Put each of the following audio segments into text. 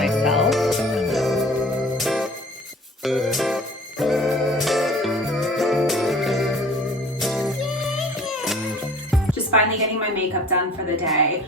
myself. Just finally getting my makeup done for the day.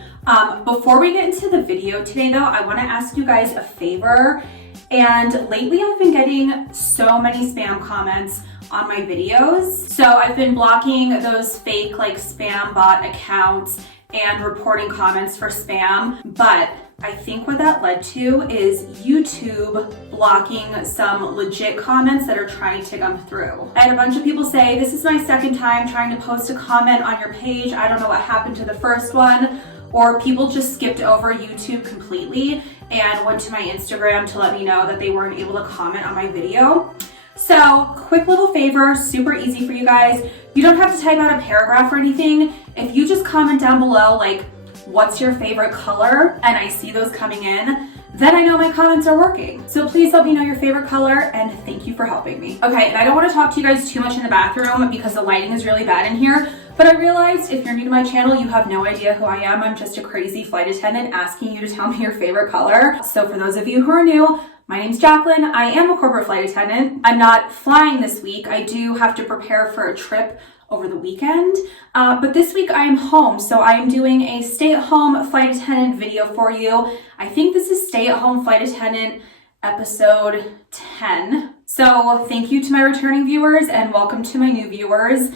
Before we get into the video today though, I want to ask you guys a favor. And lately I've been getting so many spam comments on my videos. So I've been blocking those fake like spam bot accounts and reporting comments for spam, but I think what that led to is YouTube blocking some legit comments that are trying to come through. I had a bunch of people say, this is my second time trying to post a comment on your page. I don't know what happened to the first one. Or people just skipped over YouTube completely and went to my Instagram to let me know that they weren't able to comment on my video. So, quick little favor, super easy for you guys. You don't have to type out a paragraph or anything. If you just comment down below, like, what's your favorite color? And I see those coming in, then I know my comments are working. So please let me know your favorite color and thank you for helping me. Okay, and I don't want to talk to you guys too much in the bathroom because the lighting is really bad in here, but I realized if you're new to my channel, you have no idea who I am. I'm just a crazy flight attendant asking you to tell me your favorite color. So for those of you who are new, my name's Jacqueline. I am a corporate flight attendant. I'm not flying this week. I do have to prepare for a trip over the weekend, but this week I am home, so I am doing a stay-at-home flight attendant video for you. I think this is stay-at-home flight attendant episode 10. So thank you to my returning viewers and welcome to my new viewers.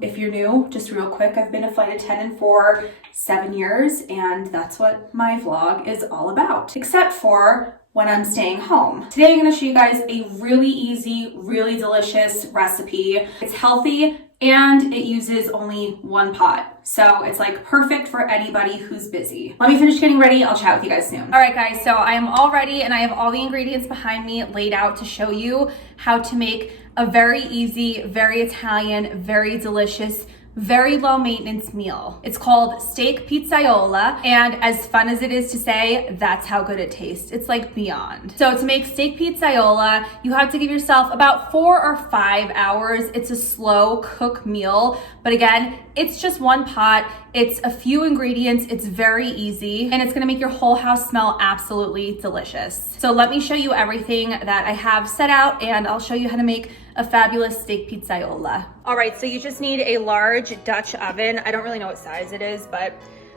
If you're new, just real quick, I've been a flight attendant for 7 years and that's what my vlog is all about, except for when I'm staying home. Today I'm gonna show you guys a really easy, really delicious recipe. It's healthy and it uses only one pot. So it's like perfect for anybody who's busy. Let me finish getting ready. I'll chat with you guys soon. All right guys, so I am all ready and I have all the ingredients behind me laid out to show you how to make a very easy, very Italian, very delicious, very low maintenance meal. It's called steak pizzaiola, and as fun as it is to say, that's how good it tastes. It's like beyond. So to make steak pizzaiola, you have to give yourself about 4 or 5 hours. It's a slow cook meal, but again, it's just one pot. It's a few ingredients. It's very easy, and it's gonna make your whole house smell absolutely delicious. So let me show you everything that I have set out, and I'll show you how to make a fabulous steak pizzaiola. All right, so you just need a large Dutch oven. I don't really know what size it is, but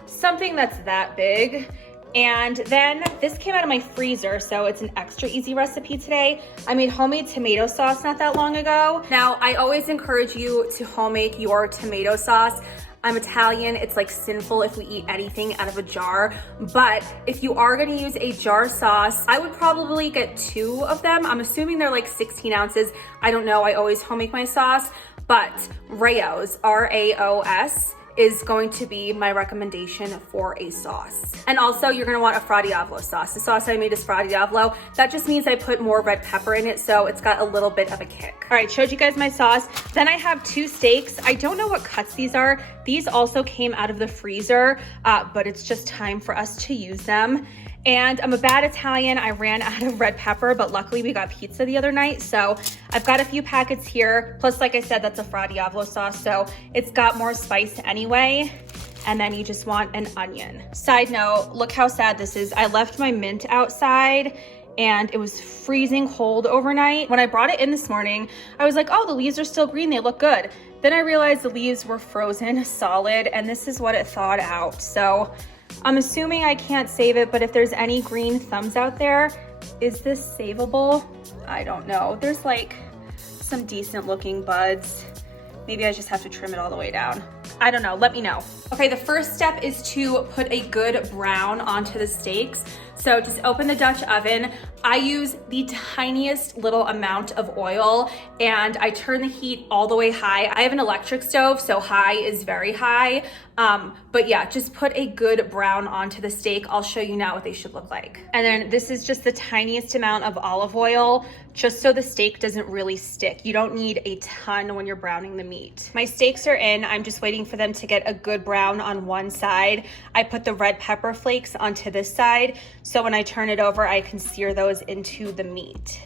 something that's that big. And then this came out of my freezer, so it's an extra easy recipe today. I made homemade tomato sauce not that long ago. Now, I always encourage you to homemade your tomato sauce. I'm Italian, it's like sinful if we eat anything out of a jar, but if you are gonna use a jar sauce, I would probably get 2 of them. I'm assuming they're like 16 ounces. I don't know, I always homemade my sauce, but Rao's, R-A-O-S, is going to be my recommendation for a sauce. And also you're gonna want a Fra Diavolo sauce. The sauce I made is Fra Diavolo. That just means I put more red pepper in it, so it's got a little bit of a kick. All right, showed you guys my sauce. Then I have 2 steaks. I don't know what cuts these are. These also came out of the freezer, but it's just time for us to use them. And I'm a bad Italian. I ran out of red pepper, but luckily we got pizza the other night. So I've got a few packets here. Plus, like I said, that's a Fra Diavolo sauce, so it's got more spice anyway. And then you just want an onion. Side note, look how sad this is. I left my mint outside and it was freezing cold overnight. When I brought it in this morning, I was like, oh, the leaves are still green, they look good. Then I realized the leaves were frozen solid and this is what it thawed out. So I'm assuming I can't save it, but if there's any green thumbs out there, is this savable? I don't know. There's like some decent looking buds. Maybe I just have to trim it all the way down. I don't know, let me know. Okay, the first step is to put a good brown onto the steaks. So just open the Dutch oven. I use the tiniest little amount of oil and I turn the heat all the way high. I have an electric stove, so high is very high. But yeah, just put a good brown onto the steak. I'll show you now what they should look like. And then this is just the tiniest amount of olive oil, just so the steak doesn't really stick. You don't need a ton when you're browning the meat. My steaks are in. I'm just waiting for them to get a good brown on one side. I put the red pepper flakes onto this side, so when I turn it over, I can sear those into the meat.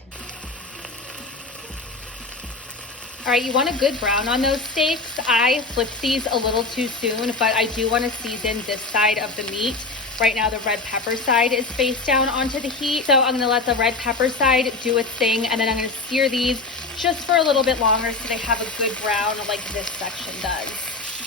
All right, you want a good brown on those steaks. I flipped these a little too soon, but I do want to season this side of the meat. right now the red pepper side is face down onto the heat. So I'm gonna let the red pepper side do its thing, and then I'm gonna sear these just for a little bit longer so they have a good brown like this section does.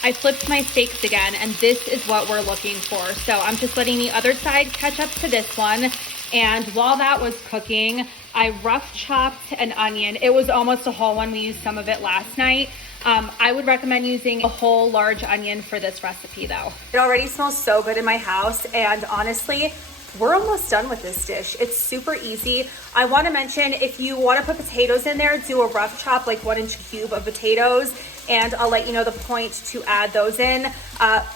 I flipped my steaks again, and this is what we're looking for. So I'm just letting the other side catch up to this one. And while that was cooking, I rough chopped an onion. It was almost a whole one. We used some of it last night. I would recommend using a whole large onion for this recipe though. It already smells so good in my house, and honestly, we're almost done with this dish. It's super easy. I wanna mention, if you wanna put potatoes in there, do a rough chop, like 1-inch cube of potatoes, and I'll let you know the point to add those in.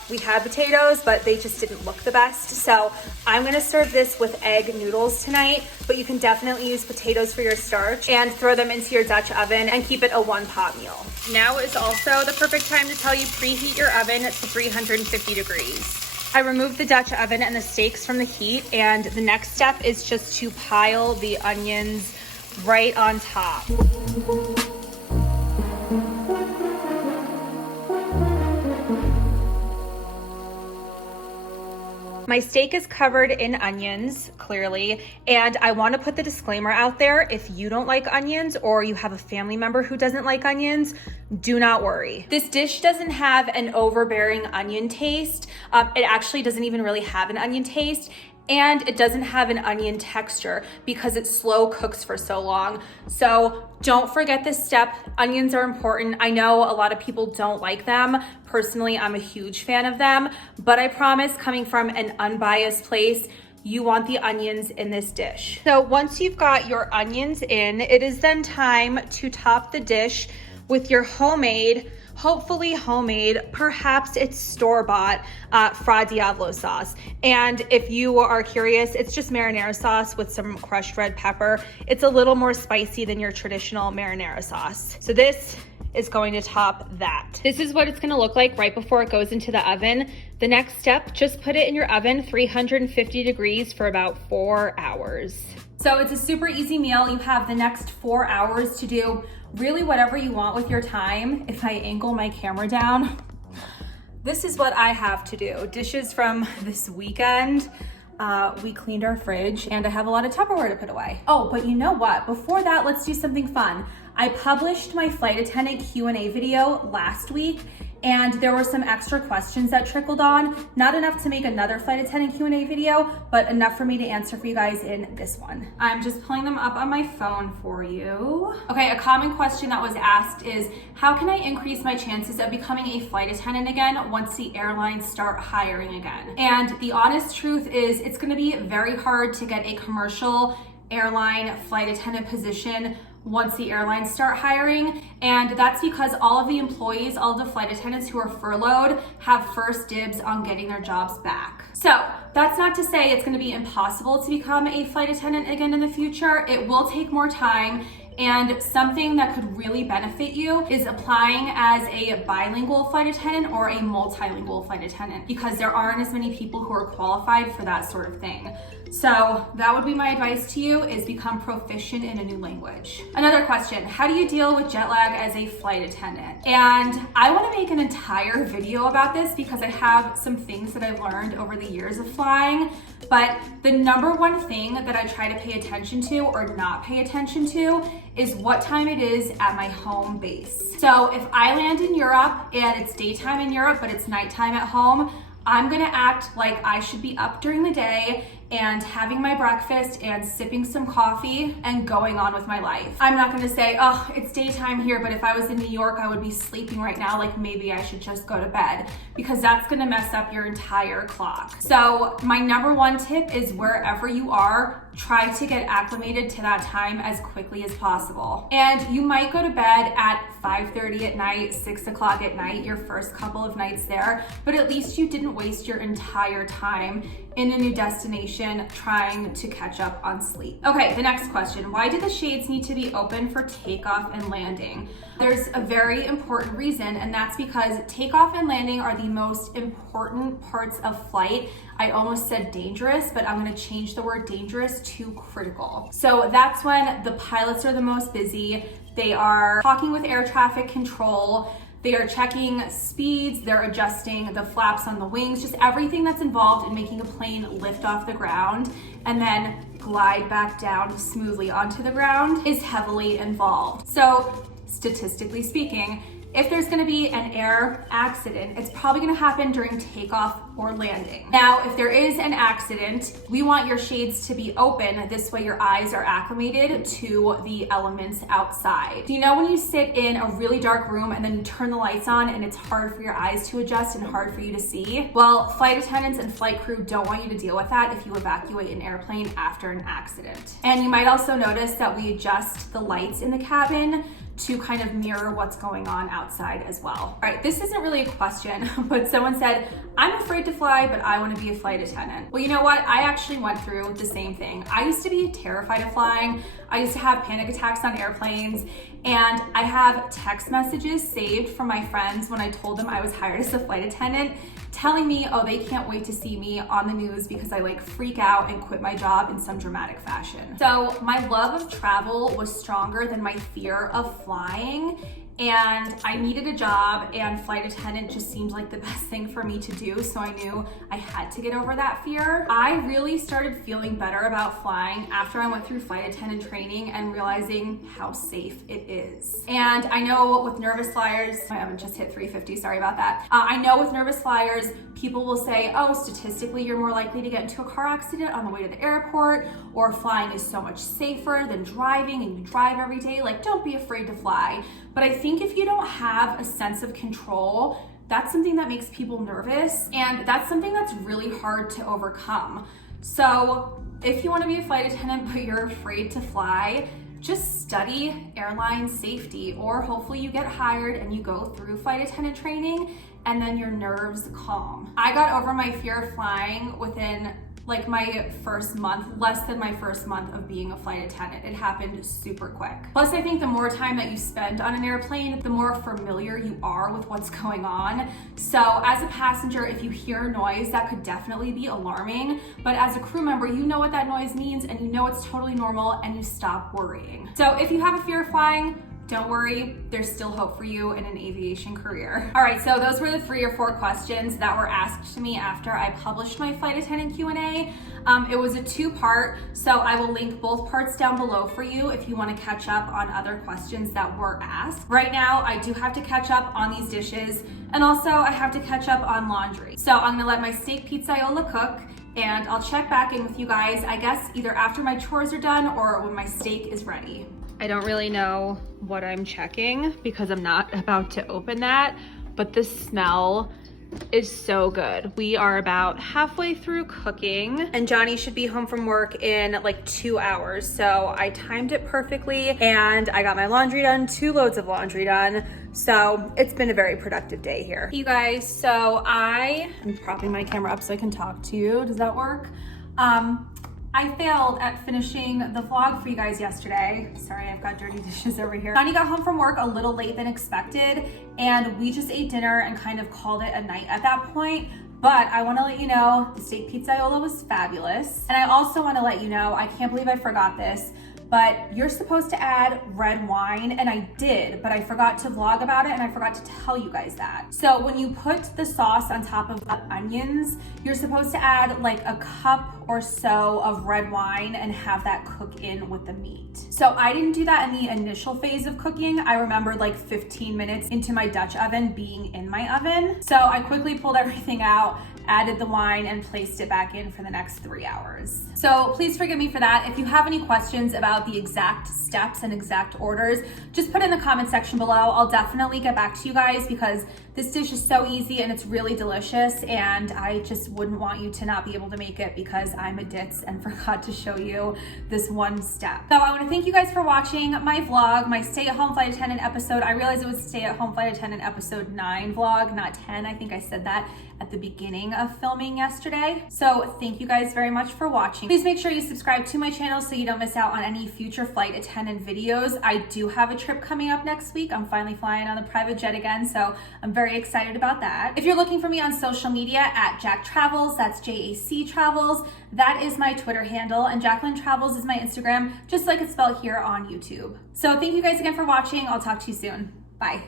We had potatoes, but they just didn't look the best. So I'm gonna serve this with egg noodles tonight, but you can definitely use potatoes for your starch and throw them into your Dutch oven and keep it a one-pot meal. Now is also the perfect time to tell you preheat your oven to 350 degrees. I removed the Dutch oven and the steaks from the heat, and the next step is just to pile the onions right on top. My steak is covered in onions, clearly, and I want to put the disclaimer out there. If you don't like onions or you have a family member who doesn't like onions, do not worry. This dish doesn't have an overbearing onion taste. It actually doesn't even really have an onion taste. And it doesn't have an onion texture because it slow cooks for so long. So don't forget this step. Onions are important. I know a lot of people don't like them. Personally, I'm a huge fan of them, but I promise, coming from an unbiased place, you want the onions in this dish. So once you've got your onions in, it is then time to top the dish with your homemade, hopefully homemade, perhaps it's store-bought Fra Diavolo sauce. And if you are curious, it's just marinara sauce with some crushed red pepper. It's a little more spicy than your traditional marinara sauce. So this is going to top that. This is what it's gonna look like right before it goes into the oven. The next step, just put it in your oven, 350 degrees for about 4 hours. So it's a super easy meal. You have the next 4 hours to do really whatever you want with your time. If I angle my camera down, this is what I have to do. Dishes from this weekend. We cleaned our fridge, and I have a lot of Tupperware to put away. Oh, but you know what? Before that, let's do something fun. I published my flight attendant Q&A video last week, and there were some extra questions that trickled on. Not enough to make another flight attendant Q&A video, but enough for me to answer for you guys in this one. I'm just pulling them up on my phone for you. Okay, a common question that was asked is, how can I increase my chances of becoming a flight attendant again once the airlines start hiring again? And the honest truth is, it's gonna be very hard to get a commercial airline flight attendant position once the airlines start hiring, and that's because all of the employees, all of the flight attendants who are furloughed have first dibs on getting their jobs back. So that's not to say it's going to be impossible to become a flight attendant again in the future. It will take more time, and something that could really benefit you is applying as a bilingual flight attendant or a multilingual flight attendant, because there aren't as many people who are qualified for that sort of thing. So that would be my advice to you, is become proficient in a new language. Another question, how do you deal with jet lag as a flight attendant? And I want to make an entire video about this because I have some things that I've learned over the years of flying, but the number one thing that I try to pay attention to or not pay attention to is what time it is at my home base. So if I land in Europe and it's daytime in Europe, but it's nighttime at home, I'm gonna act like I should be up during the day and having my breakfast and sipping some coffee and going on with my life. I'm not gonna say, oh, it's daytime here, but if I was in New York, I would be sleeping right now, like maybe I should just go to bed, because that's gonna mess up your entire clock. So my number one tip is, wherever you are, try to get acclimated to that time as quickly as possible. And you might go to bed at 5:30 at night, 6 o'clock at night, your first couple of nights there, but at least you didn't waste your entire time in a new destination trying to catch up on sleep. Okay, the next question, why do the shades need to be open for takeoff and landing? There's a very important reason, and that's because takeoff and landing are the most important parts of flight. I almost said dangerous, but I'm gonna change the word dangerous to critical. So that's when the pilots are the most busy. They are talking with air traffic control. They are checking speeds, they're adjusting the flaps on the wings, just everything that's involved in making a plane lift off the ground and then glide back down smoothly onto the ground is heavily involved. So statistically speaking, if there's gonna be an air accident, it's probably gonna happen during takeoff or landing. Now, if there is an accident, we want your shades to be open. This way your eyes are acclimated to the elements outside. Do you know when you sit in a really dark room and then you turn the lights on and it's hard for your eyes to adjust and hard for you to see? Well, flight attendants and flight crew don't want you to deal with that if you evacuate an airplane after an accident. And you might also notice that we adjust the lights in the cabin to kind of mirror what's going on outside as well. All right, this isn't really a question, but someone said, I'm afraid to fly, but I want to be a flight attendant. Well, you know what? I actually went through the same thing. I used to be terrified of flying. I used to have panic attacks on airplanes, and I have text messages saved from my friends when I told them I was hired as a flight attendant, telling me, oh, they can't wait to see me on the news because I like freak out and quit my job in some dramatic fashion. So my love of travel was stronger than my fear of flying, and I needed a job, and flight attendant just seemed like the best thing for me to do, so I knew I had to get over that fear. I really started feeling better about flying after I went through flight attendant training and realizing how safe it is. And I know with nervous flyers, I haven't just hit 350, sorry about that. I know with nervous flyers, people will say, oh, statistically, you're more likely to get into a car accident on the way to the airport, or flying is so much safer than driving and you drive every day. Like, don't be afraid to fly. But I think if you don't have a sense of control, that's something that makes people nervous, and that's something that's really hard to overcome. So if you want to be a flight attendant but you're afraid to fly, just study airline safety, or hopefully you get hired and you go through flight attendant training and then your nerves calm. I got over my fear of flying within like my first month, less than my first month of being a flight attendant. It happened super quick. Plus, I think the more time that you spend on an airplane, the more familiar you are with what's going on. So as a passenger, if you hear noise, that could definitely be alarming. But as a crew member, you know what that noise means and you know it's totally normal and you stop worrying. So if you have a fear of flying, don't worry, there's still hope for you in an aviation career. All right, so those were the 3 or 4 questions that were asked to me after I published my flight attendant Q&A. It was a 2-part, so I will link both parts down below for you if you want to catch up on other questions that were asked. Right now, I do have to catch up on these dishes, and also I have to catch up on laundry. So I'm gonna let my steak pizzaiola cook, and I'll check back in with you guys, I guess either after my chores are done or when my steak is ready. I don't really know what I'm checking because I'm not about to open that, but the smell is so good. We are about halfway through cooking, and Johnny should be home from work in like 2 hours. So I timed it perfectly, and I got my laundry done, 2 loads of laundry done. So it's been a very productive day here. You guys, so I'm propping my camera up so I can talk to you. Does that work? I failed at finishing the vlog for you guys yesterday. Sorry, I've got dirty dishes over here. Johnny got home from work a little late than expected, and we just ate dinner and kind of called it a night at that point. But I want to let you know the steak pizzaiola was fabulous. And I also want to let you know, I can't believe I forgot this, but you're supposed to add red wine, and I did, but I forgot to vlog about it and I forgot to tell you guys that. So when you put the sauce on top of the onions, you're supposed to add like a cup or so of red wine and have that cook in with the meat. So I didn't do that in the initial phase of cooking. I remembered like 15 minutes into my Dutch oven being in my oven. So I quickly pulled everything out, added the wine, and placed it back in for the next 3 hours. So please forgive me for that. If you have any questions about the exact steps and exact orders, just put it in the comment section below. I'll definitely get back to you guys because this dish is so easy and it's really delicious, and I just wouldn't want you to not be able to make it because I'm a ditz and forgot to show you this one step. So I want to thank you guys for watching my vlog, my stay-at-home flight attendant episode. I realized it was stay-at-home flight attendant episode 9 vlog, not 10. I think I said that at the beginning of filming yesterday. So thank you guys very much for watching. Please make sure you subscribe to my channel so you don't miss out on any future flight attendant videos. I do have a trip coming up next week. I'm finally flying on a private jet again, so I'm very excited about that. If you're looking for me on social media, at Jack Travels, that's JAC Travels, that is my Twitter handle, and Jacqueline Travels is my Instagram, just like it's spelled here on YouTube. So thank you guys again for watching. I'll talk to you soon. Bye.